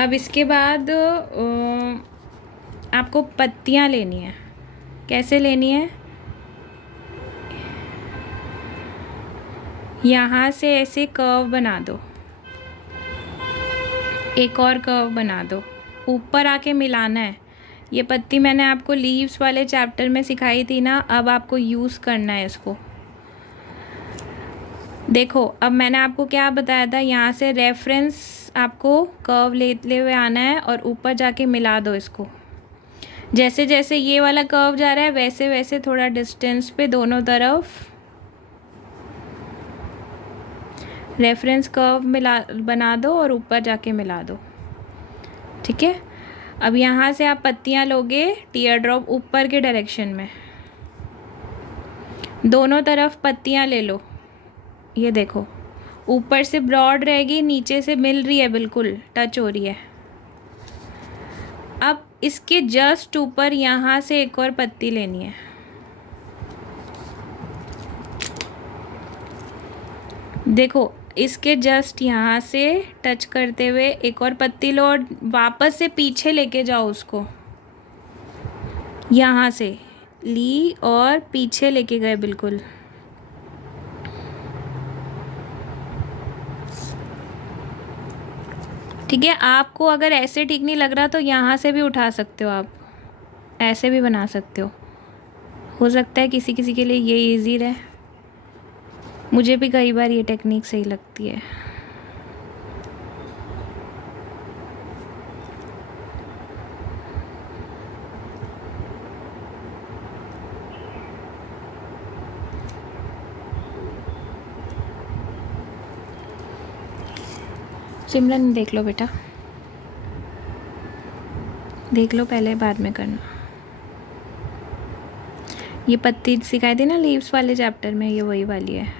अब इसके बाद आपको पत्तियाँ लेनी है। कैसे लेनी है? यहाँ से ऐसे कर्व बना दो, एक और कर्व बना दो, ऊपर आके मिलाना है। ये पत्ती मैंने आपको लीव्स वाले चैप्टर में सिखाई थी ना, अब आपको यूज़ करना है इसको। देखो अब मैंने आपको क्या बताया था, यहाँ से रेफरेंस आपको कर्व लेते हुए आना है और ऊपर जाके मिला दो इसको। जैसे जैसे ये वाला कर्व जा रहा है वैसे वैसे थोड़ा डिस्टेंस पे दोनों तरफ रेफरेंस कर्व बना दो और ऊपर जाके मिला दो। ठीक है, अब यहाँ से आप पत्तियाँ लोगे टीयर ड्रॉप ऊपर के डायरेक्शन में, दोनों तरफ पत्तियाँ ले लो। ये देखो ऊपर से ब्रॉड रहेगी, नीचे से मिल रही है, बिल्कुल टच हो रही है। अब इसके जस्ट ऊपर यहाँ से एक और पत्ती लेनी है। देखो इसके जस्ट यहाँ से टच करते हुए एक और पत्ती लो और वापस से पीछे लेके जाओ उसको। यहाँ से ली और पीछे लेके गए बिल्कुल। ठीक है, आपको अगर ऐसे ठीक नहीं लग रहा तो यहाँ से भी उठा सकते हो, आप ऐसे भी बना सकते हो सकता है किसी किसी के लिए ये इजी रहे। मुझे भी कई बार ये टेक्निक सही लगती है। सिमरन देख लो बेटा, देख लो पहले, बाद में करना। ये पत्ती सिखाई थी ना लीव्स वाले चैप्टर में, ये वही वाली है।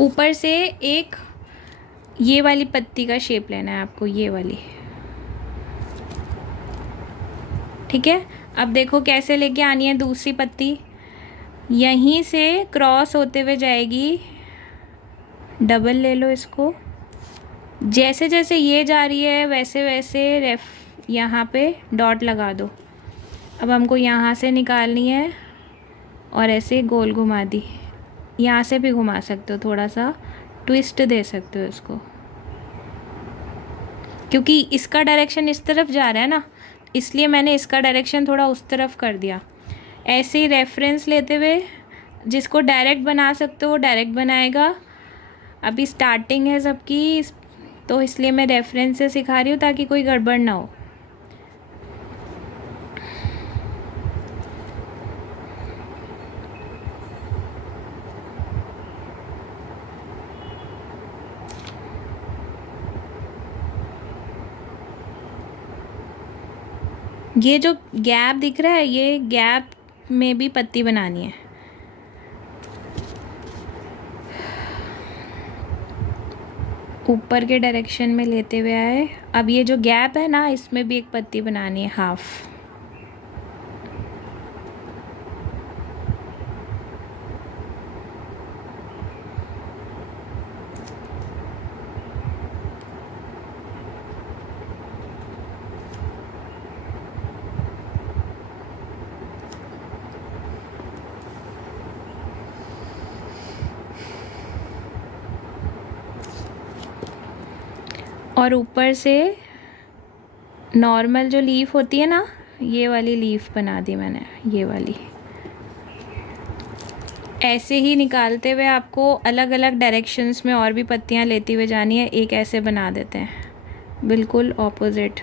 ऊपर से एक ये वाली पत्ती का शेप लेना है आपको, ये वाली। ठीक है, अब देखो कैसे लेके आनी है दूसरी पत्ती। यहीं से क्रॉस होते हुए जाएगी, डबल ले लो इसको। जैसे जैसे ये जा रही है वैसे वैसे यहाँ पे डॉट लगा दो। अब हमको यहाँ से निकालनी है और ऐसे गोल घुमा दी। यहाँ से भी घुमा सकते हो, थोड़ा सा ट्विस्ट दे सकते हो इसको, क्योंकि इसका डायरेक्शन इस तरफ जा रहा है ना, इसलिए मैंने इसका डायरेक्शन थोड़ा उस तरफ कर दिया। ऐसे ही रेफरेंस लेते हुए, जिसको डायरेक्ट बना सकते हो वो डायरेक्ट बनाएगा। अभी स्टार्टिंग है सबकी, तो इसलिए मैं रेफरेंस से सिखा रही हूँ ताकि कोई गड़बड़ ना हो। ये जो गैप दिख रहा है, ये गैप में भी पत्ती बनानी है। ऊपर के डायरेक्शन में लेते हुए आए। अब ये जो गैप है ना, इसमें भी एक पत्ती बनानी है, हाफ। और ऊपर से नॉर्मल जो लीफ होती है ना, ये वाली लीफ बना दी मैंने, ये वाली। ऐसे ही निकालते हुए आपको अलग अलग डायरेक्शंस में और भी पत्तियां लेती हुए जानी है। एक ऐसे बना देते हैं बिल्कुल ऑपोजिट।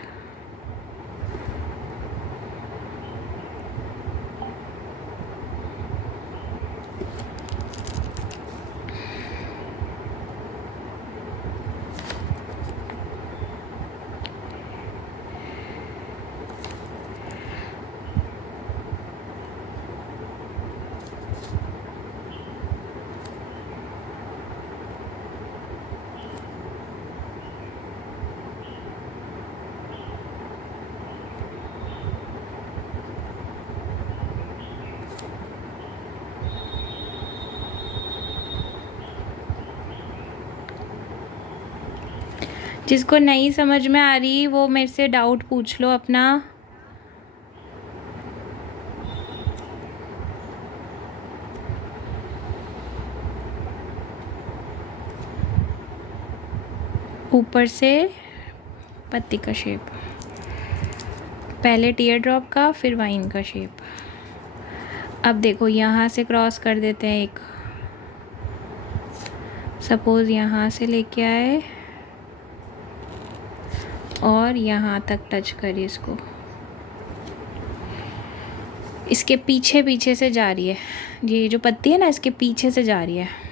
जिसको नहीं समझ में आ रही वो मेरे से डाउट पूछ लो अपना। ऊपर से पत्ती का शेप, पहले टीयर ड्रॉप का फिर वाइन का शेप। अब देखो यहाँ से क्रॉस कर देते हैं एक, सपोज़ यहाँ से लेके आए और यहाँ तक टच करिए इसको, इसके पीछे पीछे से जा रही है, ये जो पत्ती है ना इसके पीछे से जा रही है।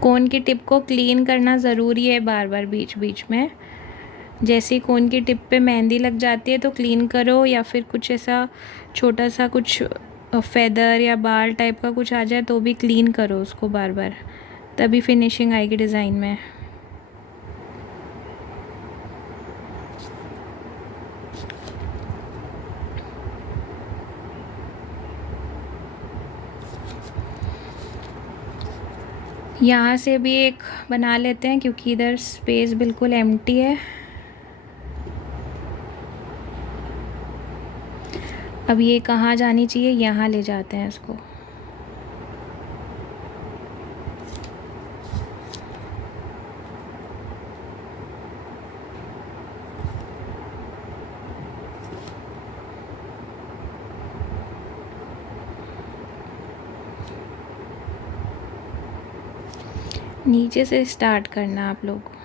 कोन की टिप को क्लीन करना ज़रूरी है बार बार बीच बीच में। जैसे ही कोन की टिप पे मेहंदी लग जाती है तो क्लीन करो, या फिर कुछ ऐसा छोटा सा कुछ फेदर या बाल टाइप का कुछ आ जाए तो भी क्लीन करो उसको बार बार, तभी फिनिशिंग आएगी डिज़ाइन में। यहाँ से भी एक बना लेते हैं क्योंकि इधर स्पेस बिल्कुल एम्प्टी है। अब ये कहाँ जानी चाहिए, यहाँ ले जाते हैं इसको। नीचे से स्टार्ट करना आप लोग।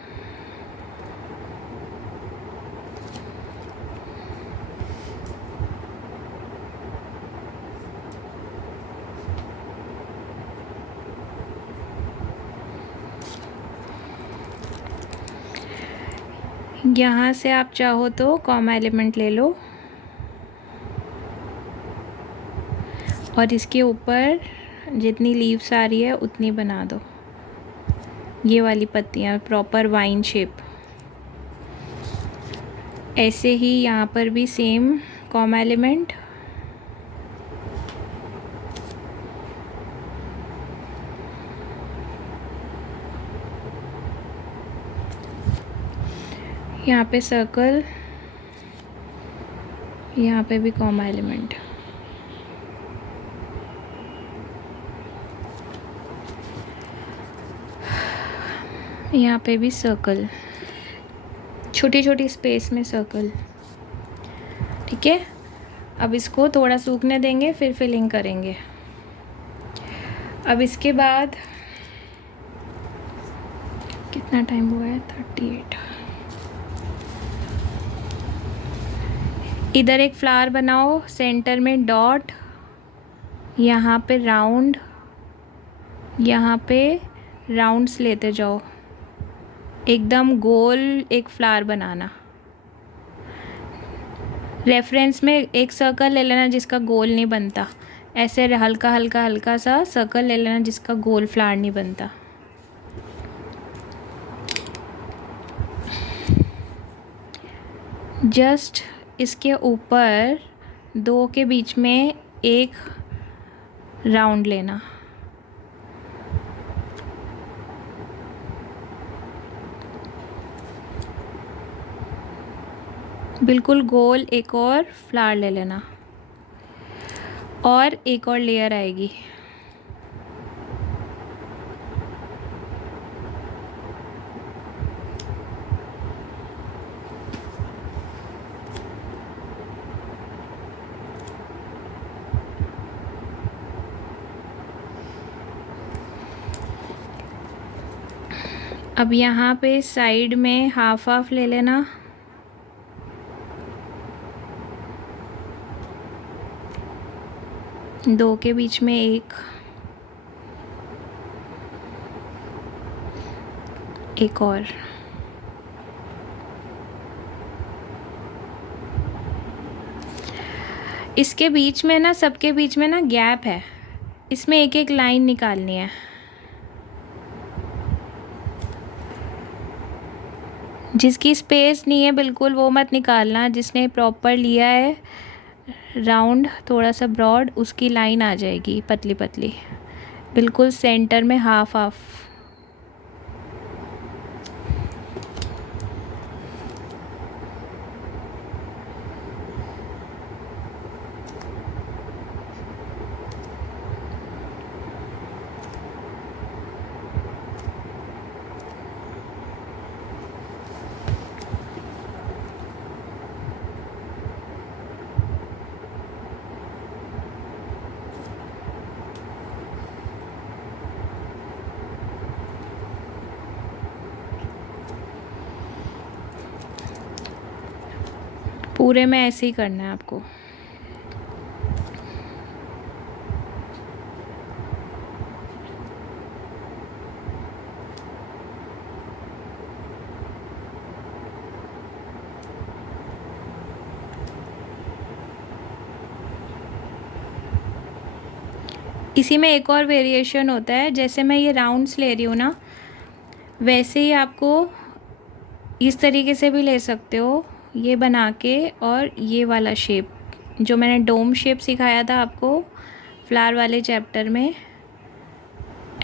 यहाँ से आप चाहो तो कॉमा एलिमेंट ले लो और इसके ऊपर जितनी लीव्स आ रही है उतनी बना दो, ये वाली पत्तियाँ प्रॉपर वाइन शेप। ऐसे ही यहाँ पर भी सेम कॉमा एलिमेंट, यहाँ पे सर्कल, यहाँ पे भी कॉमा एलिमेंट। यहाँ पे भी सर्कल, छोटी छोटी स्पेस में सर्कल। ठीक है, अब इसको थोड़ा सूखने देंगे फिर फिलिंग करेंगे। अब इसके बाद कितना टाइम हुआ है, 38। इधर एक फ्लावर बनाओ, सेंटर में डॉट, यहाँ पे राउंड, यहाँ पे राउंड्स लेते जाओ, एकदम गोल एक फ्लावर बनाना। रेफरेंस में एक सर्कल ले लेना जिसका गोल नहीं बनता, ऐसे हल्का हल्का हल्का सा सर्कल ले लेना जिसका गोल फ्लावर नहीं बनता। जस्ट इसके ऊपर दो के बीच में एक राउंड लेना, बिल्कुल गोल एक और फ्लावर ले लेना और एक और लेयर आएगी। अब यहाँ पे साइड में हाफ हाफ ले लेना, दो के बीच में एक और। इसके बीच में ना, सबके बीच में ना गैप है, इसमें एक एक लाइन निकालनी है। जिसकी स्पेस नहीं है बिल्कुल वो मत निकालना, जिसने प्रॉपर लिया है राउंड थोड़ा सा ब्रॉड, उसकी लाइन आ जाएगी पतली पतली, बिल्कुल सेंटर में हाफ हाफ। पूरे में ऐसे ही करना है आपको। इसी में एक और वेरिएशन होता है, जैसे मैं ये राउंड्स ले रही हूँ ना, वैसे ही आपको इस तरीके से भी ले सकते हो, ये बना के, और ये वाला शेप जो मैंने डोम शेप सिखाया था आपको फ्लावर वाले चैप्टर में,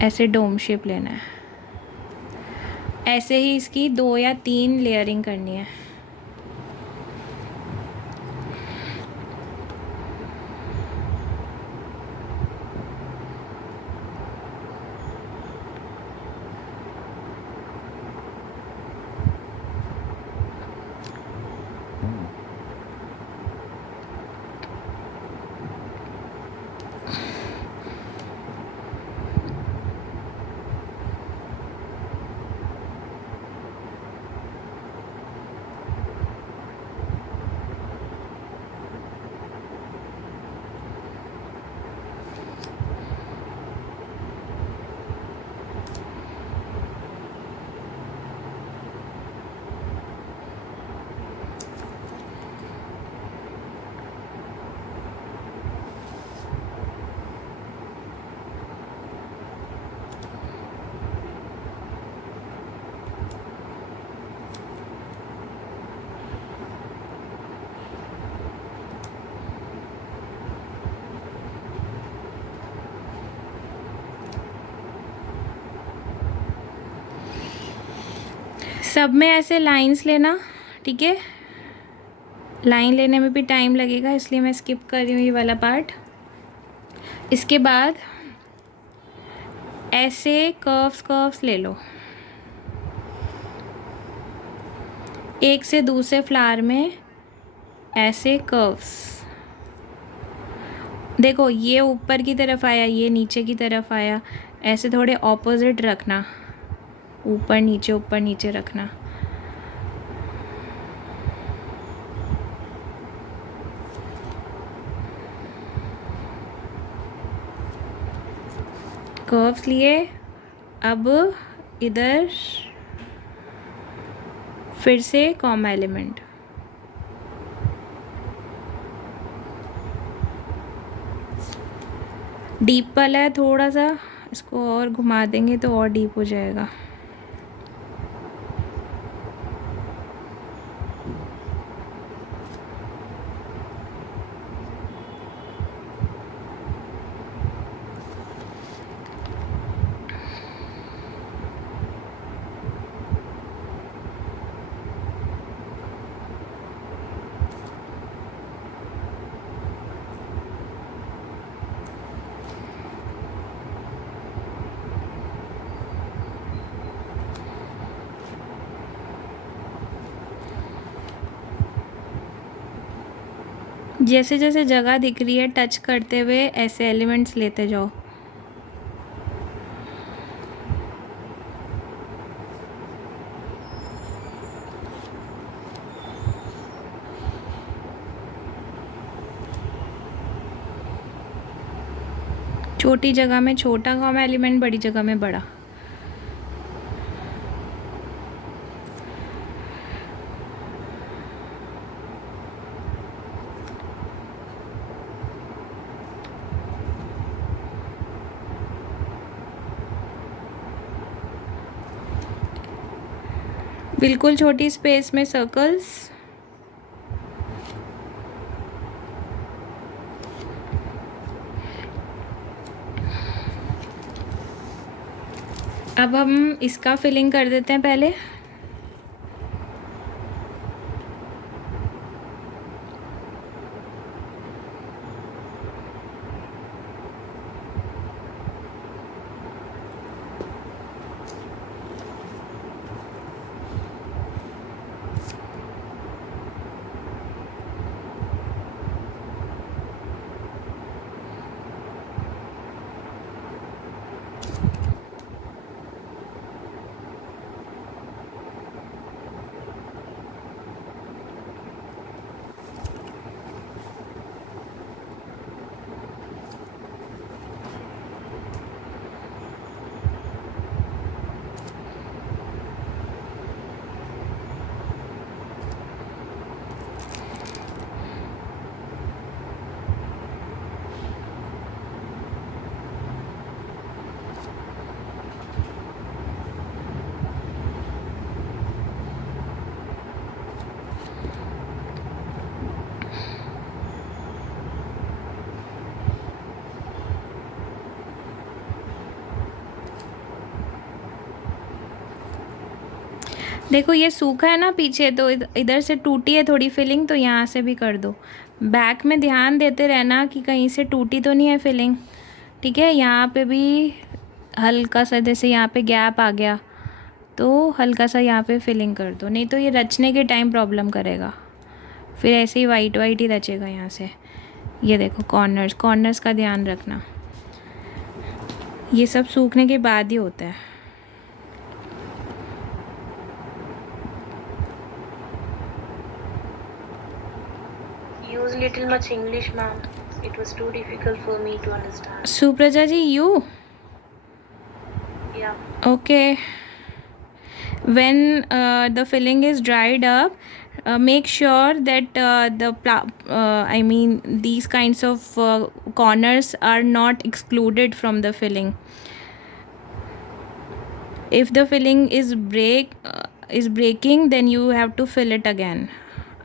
ऐसे डोम शेप लेना है। ऐसे ही इसकी 2 या 3 लेयरिंग करनी है। सब में ऐसे लाइंस लेना, ठीक है। लाइन लेने में भी टाइम लगेगा, इसलिए मैं स्किप कर रही हूँ ये वाला पार्ट। इसके बाद ऐसे कर्व्स ले लो, एक से दूसरे फ्लावर में ऐसे कर्व्स। देखो ये ऊपर की तरफ आया, ये नीचे की तरफ आया, ऐसे थोड़े ऑपोजिट रखना, ऊपर नीचे रखना। कर्व्स लिए, अब इधर फिर से कॉमा एलिमेंट, डीप वाला है थोड़ा सा, इसको और घुमा देंगे तो और डीप हो जाएगा। जैसे जैसे जगह दिख रही है टच करते हुए ऐसे एलिमेंट्स लेते जाओ। छोटी जगह में छोटा कॉमा एलिमेंट, बड़ी जगह में बड़ा। बिल्कुल छोटी स्पेस में सर्कल्स। अब हम इसका फिलिंग कर देते हैं पहले। देखो ये सूखा है ना पीछे, तो इधर से टूटी है थोड़ी फिलिंग, तो यहाँ से भी कर दो। बैक में ध्यान देते रहना कि कहीं से टूटी तो नहीं है फिलिंग, ठीक है। यहाँ पे भी हल्का सा जैसे यहाँ पे गैप आ गया तो हल्का सा यहाँ पे फिलिंग कर दो, नहीं तो ये रचने के टाइम प्रॉब्लम करेगा, फिर ऐसे ही वाइट वाइट ही रचेगा यहाँ से। ये देखो कॉर्नर्स, कॉर्नर्स का ध्यान रखना, ये सब सूखने के बाद ही होता है। Use little much English, ma'am. It was too difficult for me to understand. Supraja ji, you? Yeah. Okay. When the filling is dried up, make sure that I mean these kinds of corners are not excluded from the filling. If the filling is breaking, then you have to fill it again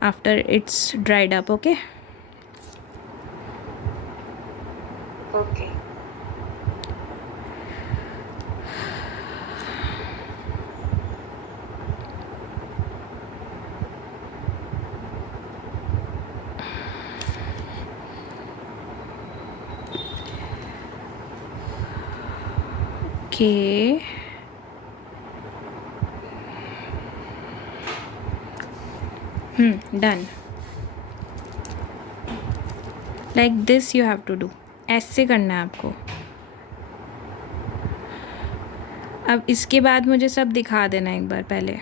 after it's dried up. Okay. Okay. Okay. Done. Like this you have to do. ऐसे करना है आपको। अब इसके बाद मुझे सब दिखा देना एक बार पहले।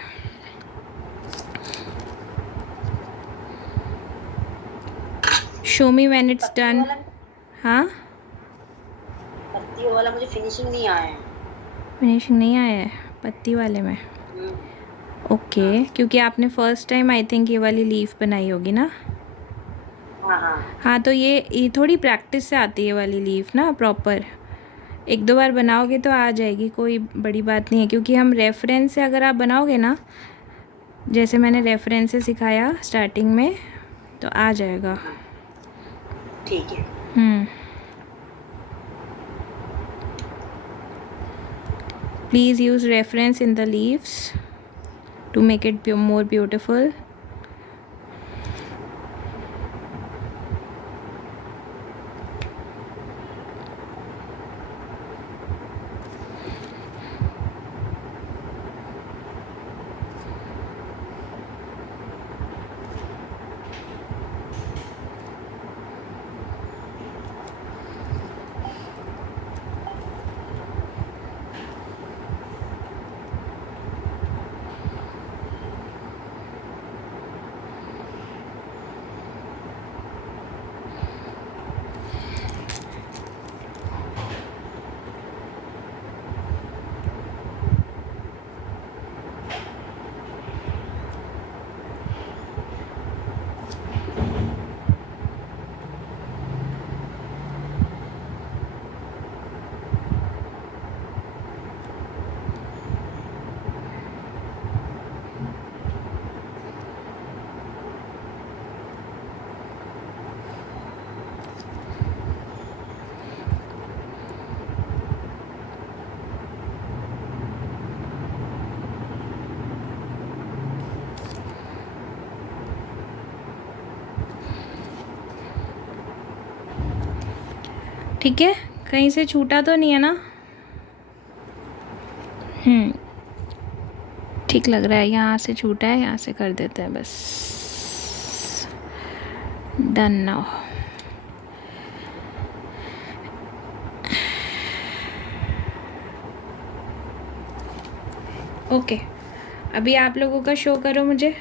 Show me when it's done. हाँ, पत्ती वाला मुझे फिनिशिंग नहीं आया है। फिनिशिंग नहीं आया है पत्ती वाले में? ओके, क्योंकि आपने फर्स्ट टाइम आई थिंक ये वाली लीफ बनाई होगी ना। हाँ, तो ये थोड़ी प्रैक्टिस से आती है वाली लीफ ना, प्रॉपर एक दो बार बनाओगे तो आ जाएगी, कोई बड़ी बात नहीं है। क्योंकि हम रेफरेंस से अगर आप बनाओगे ना, जैसे मैंने रेफरेंस से सिखाया स्टार्टिंग में, तो आ जाएगा। ठीक है। Please use reference in the leaves to make it more beautiful. ठीक है, कहीं से छूटा तो नहीं है ना? ठीक लग रहा है, यहाँ से छूटा है, यहाँ से कर देते हैं बस। Done now. ओके, अभी आप लोगों का शो करो मुझे।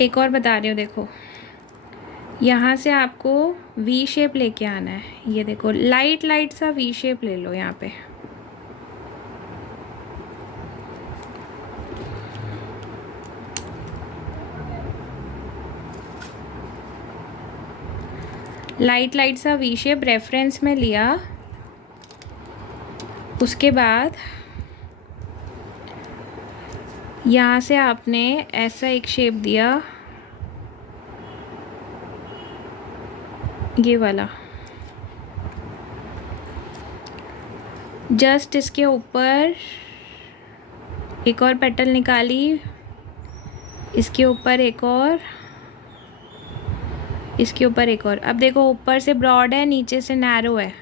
एक और बता रही हूँ, देखो यहाँ से आपको वी शेप लेके आना है। ये देखो लाइट लाइट सा वी शेप ले लो यहाँ पे। लाइट लाइट सा वी शेप रेफरेंस में लिया। उसके बाद यहाँ से आपने ऐसा एक शेप दिया, ये वाला। जस्ट इसके ऊपर एक और पेटल निकाली, इसके ऊपर एक और, इसके ऊपर एक और। अब देखो ऊपर से ब्रॉड है, नीचे से नैरो है।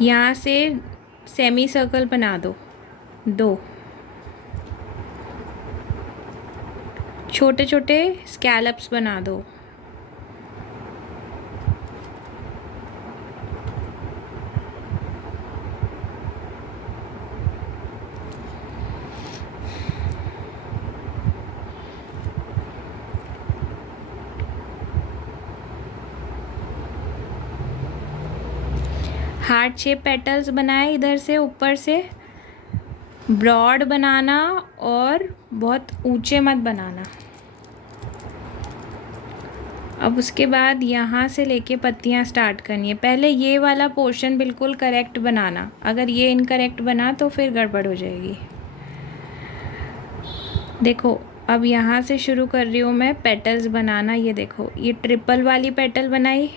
यहाँ से सेमी सर्कल बना दो, दो छोटे छोटे स्कैलप्स बना दो। हार्ट शेप पेटल्स बनाए, इधर से ऊपर से ब्रॉड बनाना और बहुत ऊंचे मत बनाना। अब उसके बाद यहाँ से लेके पत्तियाँ स्टार्ट करनी है। पहले ये वाला पोर्शन बिल्कुल करेक्ट बनाना, अगर ये इनकरेक्ट बना तो फिर गड़बड़ हो जाएगी। देखो अब यहाँ से शुरू कर रही हूँ मैं पेटल्स बनाना। ये देखो ये ट्रिपल वाली पेटल बनाई,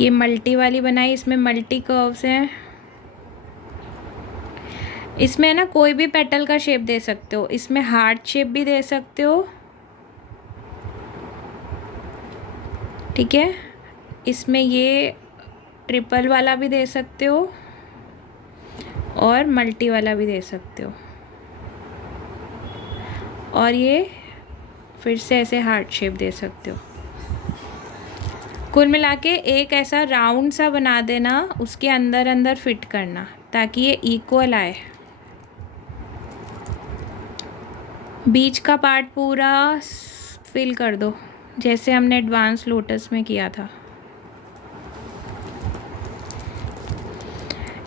ये मल्टी वाली बनाई, इसमें मल्टी कर्व्स हैं। इसमें ना कोई भी पेटल का शेप दे सकते हो, इसमें हार्ट शेप भी दे सकते हो, ठीक है। इसमें ये ट्रिपल वाला भी दे सकते हो और मल्टी वाला भी दे सकते हो, और ये फिर से ऐसे हार्ट शेप दे सकते हो। कुल मिला के एक ऐसा राउंड सा बना देना, उसके अंदर अंदर फिट करना ताकि ये इक्वल आए। बीच का पार्ट पूरा फिल कर दो जैसे हमने एडवांस लोटस में किया था।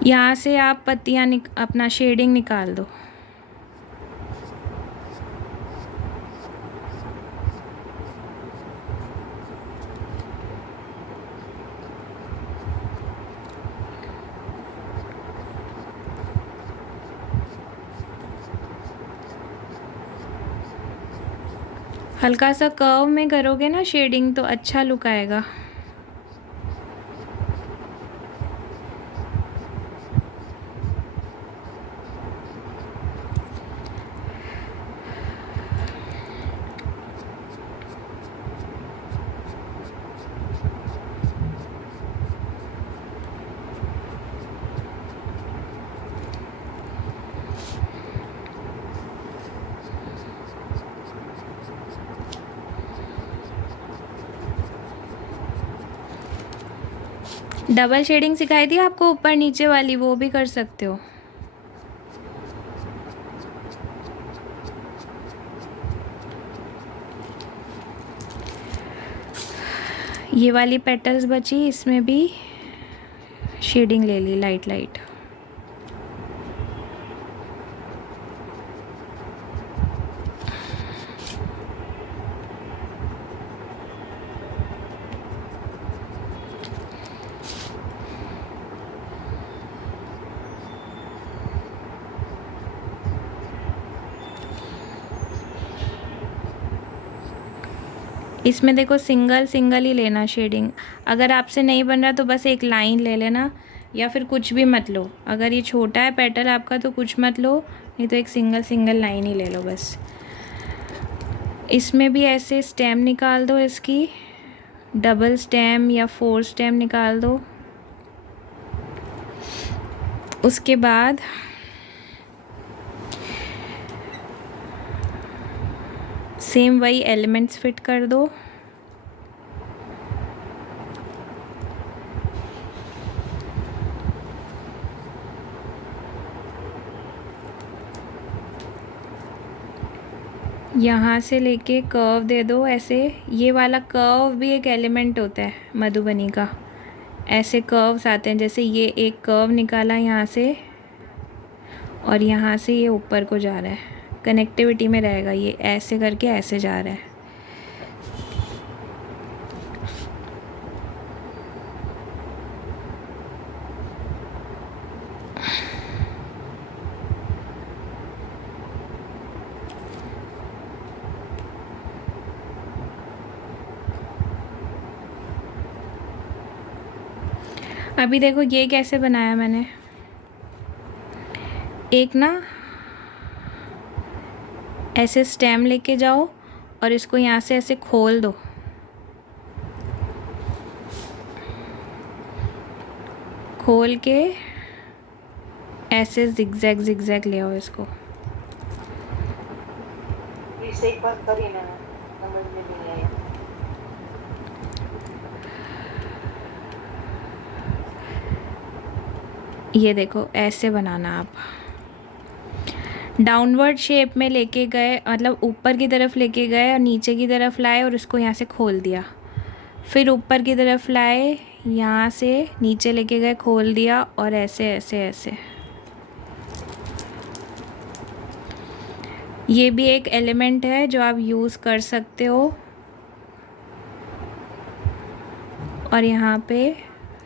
यहाँ से आप पत्तियाँ अपना शेडिंग निकाल दो। हल्का सा कर्व में करोगे ना शेडिंग तो अच्छा लुक आएगा। डबल शेडिंग सिखाई थी आपको ऊपर नीचे वाली, वो भी कर सकते हो। ये वाली पेटल्स बची, इसमें भी शेडिंग ले ली लाइट लाइट। इसमें देखो सिंगल सिंगल ही लेना शेडिंग। अगर आपसे नहीं बन रहा तो बस एक लाइन ले लेना, या फिर कुछ भी मत लो। अगर ये छोटा है पेटल आपका तो कुछ मत लो, नहीं तो एक सिंगल सिंगल लाइन ही ले लो बस। इसमें भी ऐसे स्टेम निकाल दो, इसकी डबल स्टेम या 4 स्टेम निकाल दो। उसके बाद सेम वही एलिमेंट्स फिट कर दो। यहाँ से लेके कर्व दे दो ऐसे। ये वाला कर्व भी एक एलिमेंट होता है मधुबनी का। ऐसे कर्व्स आते हैं, जैसे ये एक कर्व निकाला यहाँ से और यहाँ से ये ऊपर को जा रहा है, कनेक्टिविटी में रहेगा, ये ऐसे करके ऐसे जा रहा है। अभी देखो ये कैसे बनाया मैंने। एक ना ऐसे स्टेम लेके जाओ और इसको यहाँ से ऐसे खोल दो, खोल के ऐसे जिगजैग जिगजैग ले आओ इसको। प्लीज एक बार करिए ना, समझ में नहीं आया। ये देखो ऐसे बनाना आप। डाउनवर्ड शेप में लेके गए, मतलब ऊपर की तरफ लेके गए और नीचे की तरफ लाए और इसको यहाँ से खोल दिया। फिर ऊपर की तरफ लाए, यहाँ से नीचे लेके गए, खोल दिया और ऐसे ऐसे ऐसे। ये भी एक एलिमेंट है जो आप यूज़ कर सकते हो। और यहाँ पे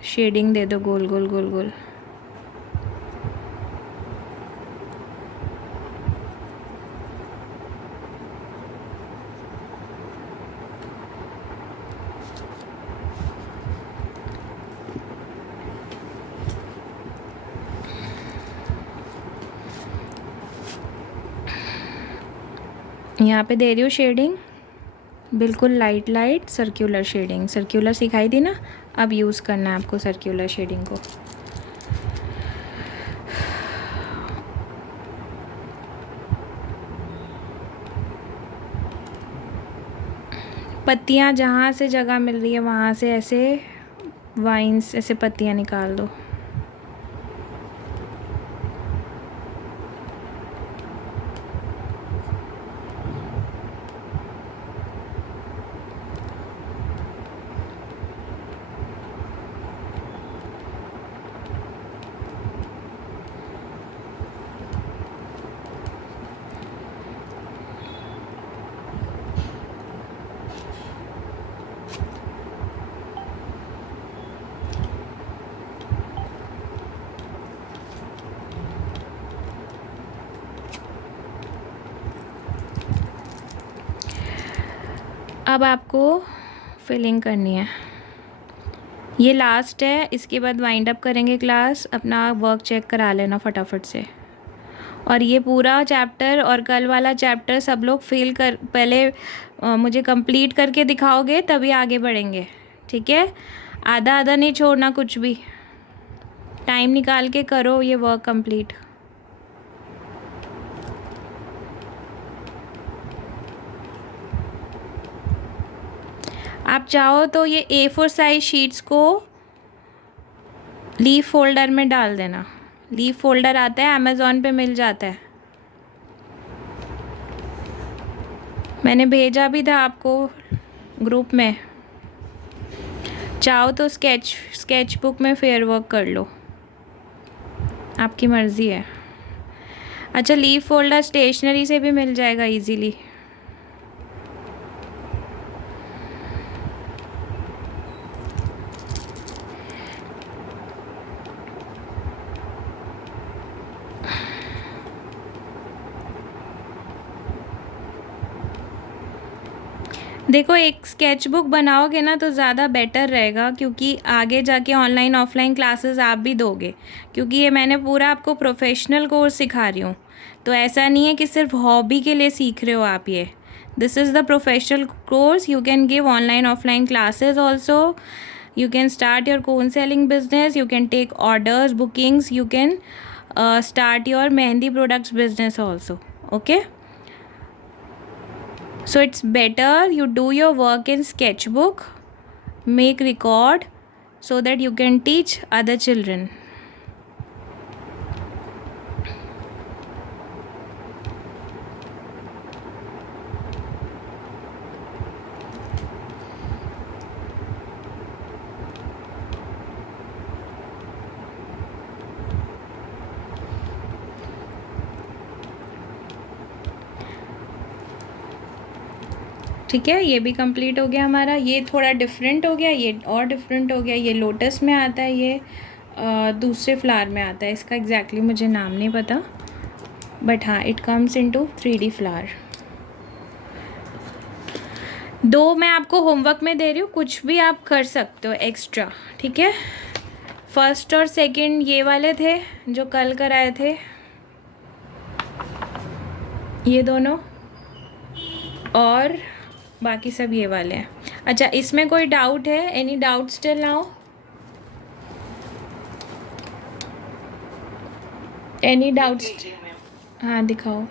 शेडिंग दे दो गोल गोल गोल गोल। यहाँ पे दे रही हूँ शेडिंग, बिल्कुल light light circular shading. Circular सिखाई थी ना, अब यूज़ करना है आपको सर्कुलर शेडिंग को। पत्तियाँ जहाँ से जगह मिल रही है वहाँ से ऐसे वाइन्स, ऐसे पत्तियाँ निकाल दो। अब आपको फिलिंग करनी है। ये लास्ट है, इसके बाद वाइंड अप करेंगे क्लास। अपना वर्क चेक करा लेना फटाफट से। और ये पूरा चैप्टर और कल वाला चैप्टर सब लोग फिल कर, पहले मुझे कंप्लीट करके दिखाओगे तभी आगे बढ़ेंगे, ठीक है? आधा आधा नहीं छोड़ना कुछ भी, टाइम निकाल के करो ये वर्क कंप्लीट। आप चाहो तो ये A4 साइज शीट्स को लीफ फोल्डर में डाल देना। लीफ फोल्डर आता है, अमेज़ॉन पे मिल जाता है, मैंने भेजा भी था आपको ग्रुप में। चाहो तो स्केच बुक में फेयर वर्क कर लो, आपकी मर्ज़ी है। अच्छा, लीफ फोल्डर स्टेशनरी से भी मिल जाएगा इजीली। देखो, एक स्केच बुक बनाओगे ना तो ज़्यादा बेटर रहेगा, क्योंकि आगे जाके ऑनलाइन ऑफलाइन क्लासेस आप भी दोगे, क्योंकि ये मैंने पूरा आपको प्रोफेशनल कोर्स सिखा रही हूँ। तो ऐसा नहीं है कि सिर्फ हॉबी के लिए सीख रहे हो आप ये। This is the professional course, you can give online offline classes also, you can start your cone selling business, you can take orders, bookings, you can start your mehndi products business also. Okay, so it's better you do your work in sketchbook, make record, so that you can teach other children. ठीक है, ये भी complete हो गया हमारा। ये थोड़ा different हो गया, ये और डिफरेंट हो गया। ये लोटस में आता है, ये दूसरे फ्लावर में आता है। इसका एग्जैक्टली मुझे नाम नहीं पता, बट हाँ, it comes into 3D flower. दो मैं आपको होमवर्क में दे रही हूँ, कुछ भी आप कर सकते हो एक्स्ट्रा, ठीक है। फर्स्ट और सेकंड ये वाले थे जो कल कराए थे, ये दोनों, और बाकी सब ये वाले हैं। अच्छा, इसमें कोई डाउट है? Any doubt still now? Any doubts? हाँ, दिखाओ।